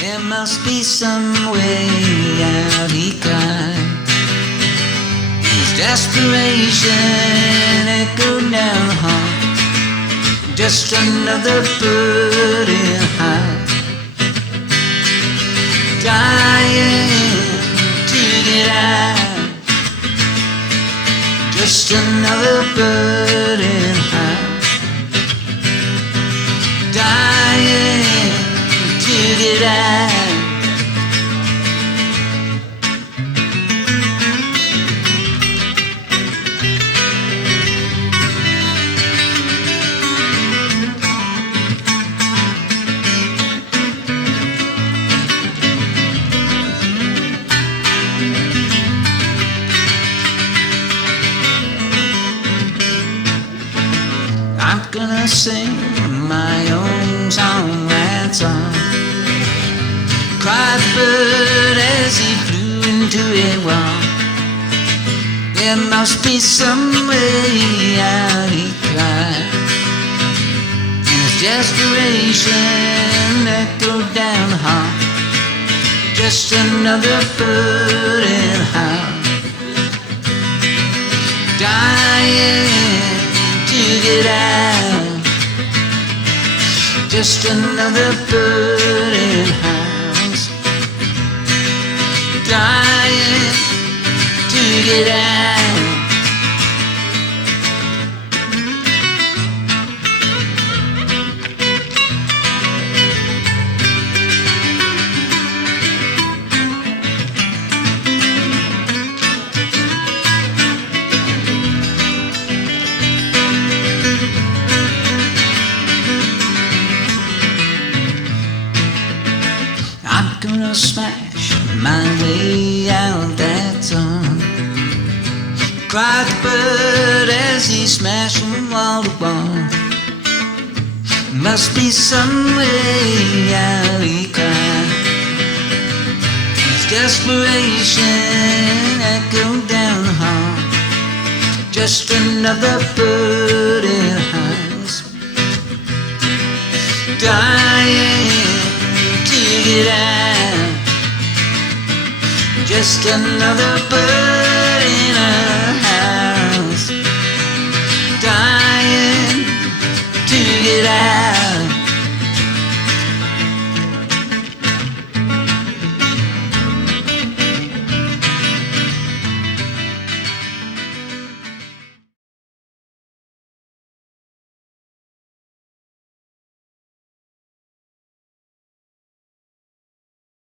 There must be some way out, he cried. His desperation echoed down the hall. Just another bird in high, dying to get out. Just another bird in high, dying to get out. I'm gonna sing my own song, that's all. Cried the bird as he flew into a wall. There must be some way out, he cried. And his desperation echoed down the hall. Just another bird in hell, dying to get out. Just another bird in house, dying to get out. I'm gonna smash my way out, that's all. Cried the bird as he smashed from wall to wall. Must be some way out, he cried. His desperation echoed down the hall. Just another bird in a house, dying to get out. Just another bird in a house, dying to get out.